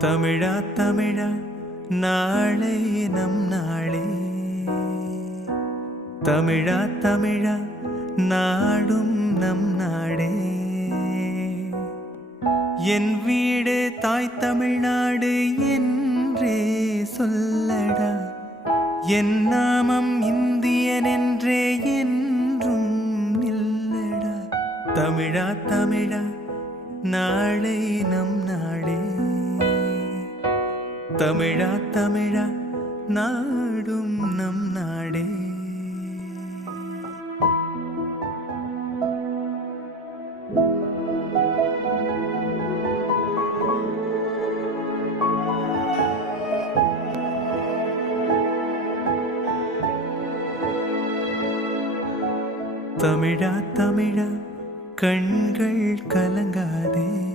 தமிழா தமிழா நாளை நம் நாளே. தமிழா தமிழா நாடும் நம் நாடே. என் வீடு தாய் தமிழ்நாடு என்றே சொல்லடா. என் நாமம் இந்தியன் என்றே என்றும் நில்லடா. தமிழா தமிழா நாளை நம் நாடே. தமிழா தமிழா நாடும் நம் நாடே. தமிழா தமிழா கண்கள் கலங்காதே.